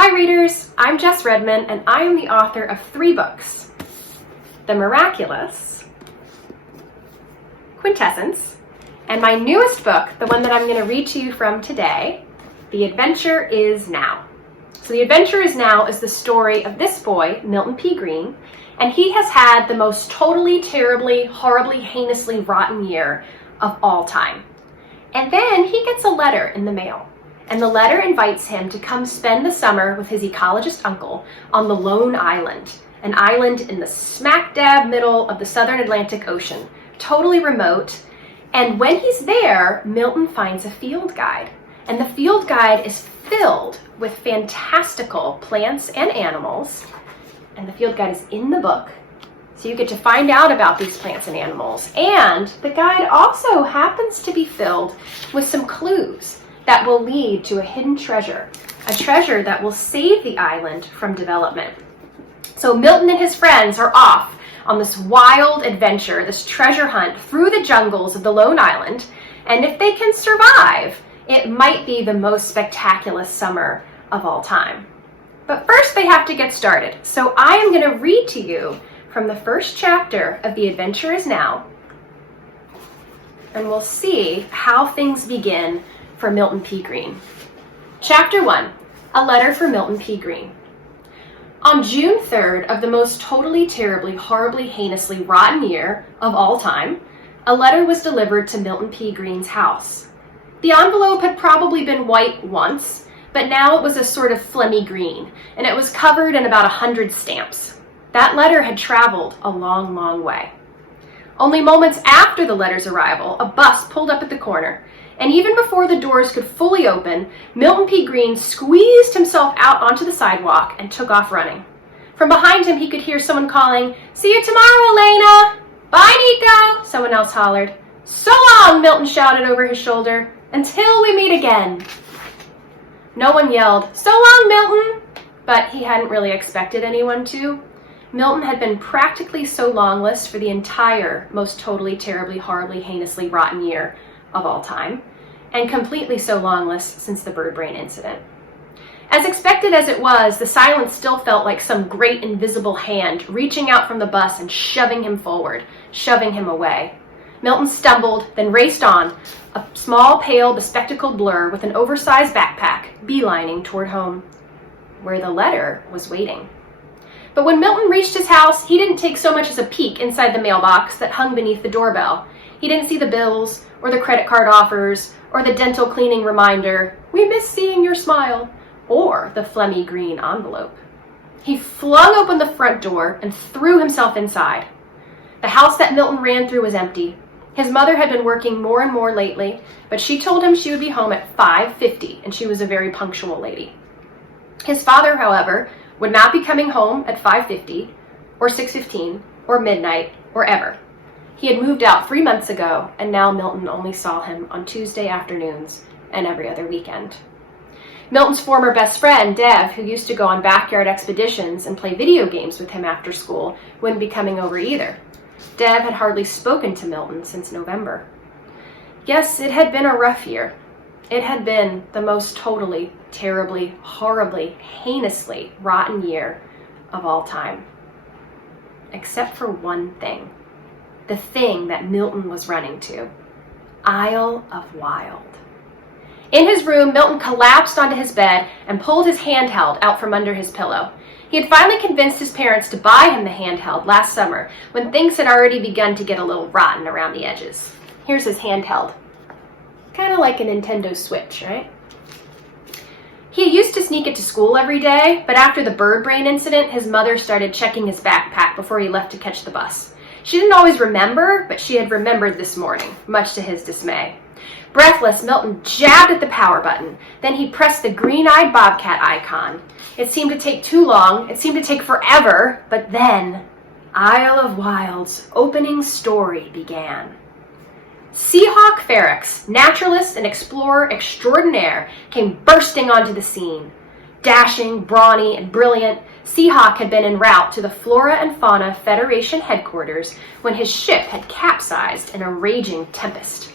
Hi readers, I'm Jess Redman and I am the author of 3 books, The Miraculous, Quintessence, and my newest book, the one that I'm going to read to you from today, The Adventure Is Now. So The Adventure Is Now is the story of this boy, Milton P. Green, and he has had the most totally, terribly, horribly, heinously rotten year of all time. And then he gets a letter in the mail. And the letter invites him to come spend the summer with his ecologist uncle on the Lone Island, an island in the smack dab middle of the southern Atlantic Ocean, totally remote. And when he's there, Milton finds a field guide. And the field guide is filled with fantastical plants and animals. And the field guide is in the book, so you get to find out about these plants and animals. And the guide also happens to be filled with some clues that will lead to a hidden treasure, a treasure that will save the island from development. So Milton and his friends are off on this wild adventure, this treasure hunt through the jungles of the Lone Island, and if they can survive, it might be the most spectacular summer of all time. But first they have to get started, so I am going to read to you from the first chapter of The Adventure Is Now, and we'll see how things begin for Milton P. Green. Chapter 1, A Letter for Milton P. Green. On June 3rd of the most totally, terribly, horribly, heinously rotten year of all time, a letter was delivered to Milton P. Green's house. The envelope had probably been white once, but now it was a sort of phlegmy green, and it was covered in about 100 stamps. That letter had traveled a long, long way. Only moments after the letter's arrival, a bus pulled up at the corner, and even before the doors could fully open, Milton P. Green squeezed himself out onto the sidewalk and took off running. From behind him, he could hear someone calling, "See you tomorrow, Elena!" "Bye, Nico!" someone else hollered. "So long!" Milton shouted over his shoulder. "Until we meet again!" No one yelled, "So long, Milton!" But he hadn't really expected anyone to. Milton had been practically so longless for the entire most totally, terribly, horribly, heinously rotten year of all time, and completely so longless since the bird brain incident. As expected as it was, the silence still felt like some great invisible hand reaching out from the bus and shoving him forward, shoving him away. Milton stumbled, then raced on, a small, pale, bespectacled blur with an oversized backpack, beelining toward home, where the letter was waiting. But when Milton reached his house, he didn't take so much as a peek inside the mailbox that hung beneath the doorbell. He didn't see the bills, or the credit card offers, or the dental cleaning reminder, "We miss seeing your smile," or the phlegmy green envelope. He flung open the front door and threw himself inside. The house that Milton ran through was empty. His mother had been working more and more lately, but she told him she would be home at 5:50, and she was a very punctual lady. His father, however, would not be coming home at 5:50, or 6:15, or midnight, or ever. He had moved out 3 months ago, and now Milton only saw him on Tuesday afternoons and every other weekend. Milton's former best friend, Dev, who used to go on backyard expeditions and play video games with him after school, wouldn't be coming over either. Dev had hardly spoken to Milton since November. Yes, it had been a rough year. It had been the most totally, terribly, horribly, heinously rotten year of all time. Except for one thing. The thing that Milton was running to. Isle of Wild. In his room, Milton collapsed onto his bed and pulled his handheld out from under his pillow. He had finally convinced his parents to buy him the handheld last summer, when things had already begun to get a little rotten around the edges. Here's his handheld. Kind of like a Nintendo Switch, right? He used to sneak it to school every day, but after the bird brain incident, his mother started checking his backpack before he left to catch the bus. She didn't always remember, but she had remembered this morning, much to his dismay. Breathless, Milton jabbed at the power button. Then he pressed the green-eyed bobcat icon. It seemed to take too long. It seemed to take forever. But then, Isle of Wild's opening story began. Seahawk Ferex, naturalist and explorer extraordinaire, came bursting onto the scene. Dashing, brawny, and brilliant, Seahawk had been en route to the Flora and Fauna Federation headquarters when his ship had capsized in a raging tempest.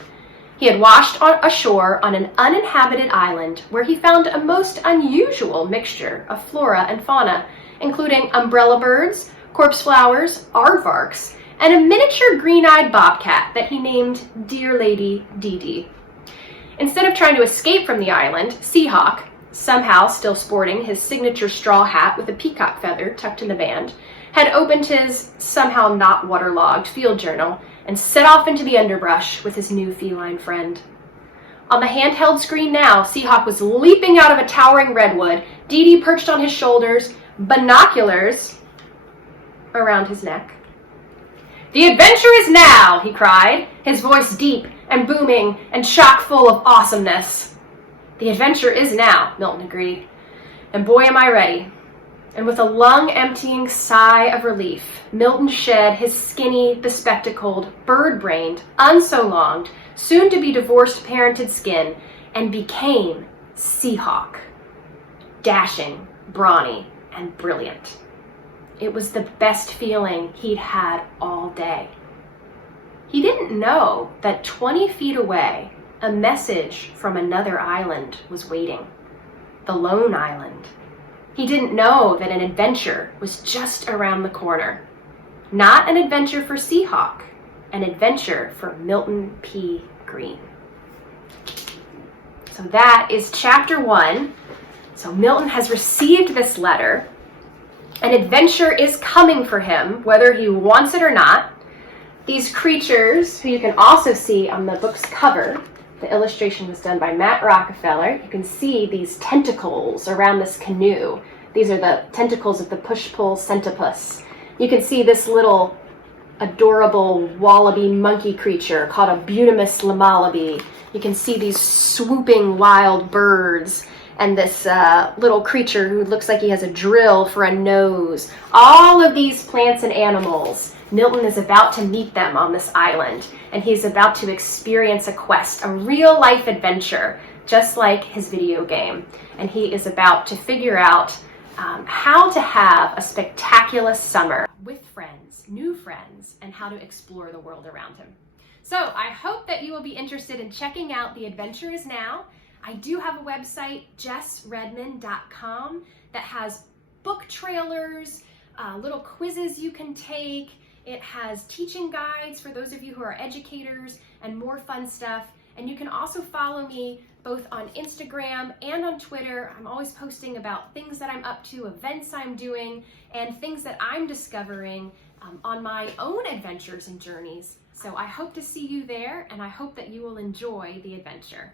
He had washed ashore on an uninhabited island where he found a most unusual mixture of flora and fauna, including umbrella birds, corpse flowers, aardvarks, and a miniature green-eyed bobcat that he named Dear Lady Dee Dee. Instead of trying to escape from the island, Seahawk, somehow still sporting his signature straw hat with a peacock feather tucked in the band, had opened his somehow not waterlogged field journal and set off into the underbrush with his new feline friend. On the handheld screen now, Seahawk was leaping out of a towering redwood, Dee Dee perched on his shoulders, binoculars around his neck. "The adventure is now," he cried, his voice deep and booming and chock full of awesomeness. "The adventure is now," Milton agreed. "And boy, am I ready." And with a lung-emptying sigh of relief, Milton shed his skinny, bespectacled, bird-brained, unso-longed, soon-to-be-divorced parented skin and became Seahawk. Dashing, brawny, and brilliant. It was the best feeling he'd had all day. He didn't know that 20 feet away, a message from another island was waiting. The Lone Island. He didn't know that an adventure was just around the corner. Not an adventure for Seahawk, an adventure for Milton P. Green. So that is chapter 1. So Milton has received this letter. An adventure is coming for him, whether he wants it or not. These creatures, who you can also see on the book's cover, the illustration was done by Matt Rockefeller. You can see these tentacles around this canoe. These are the tentacles of the push-pull centipus. You can see this little adorable wallaby monkey creature called a Butamus lamalaby. You can see these swooping wild birds and this little creature who looks like he has a drill for a nose. All of these plants and animals, Milton is about to meet them on this island, and he's about to experience a quest, a real-life adventure, just like his video game. And he is about to figure out how to have a spectacular summer with friends, new friends, and how to explore the world around him. So I hope that you will be interested in checking out The Adventure Is Now. I do have a website, jessredman.com, that has book trailers, little quizzes you can take. It has teaching guides for those of you who are educators and more fun stuff. And you can also follow me both on Instagram and on Twitter. I'm always posting about things that I'm up to, events I'm doing, and things that I'm discovering on my own adventures and journeys. So I hope to see you there, and I hope that you will enjoy the adventure.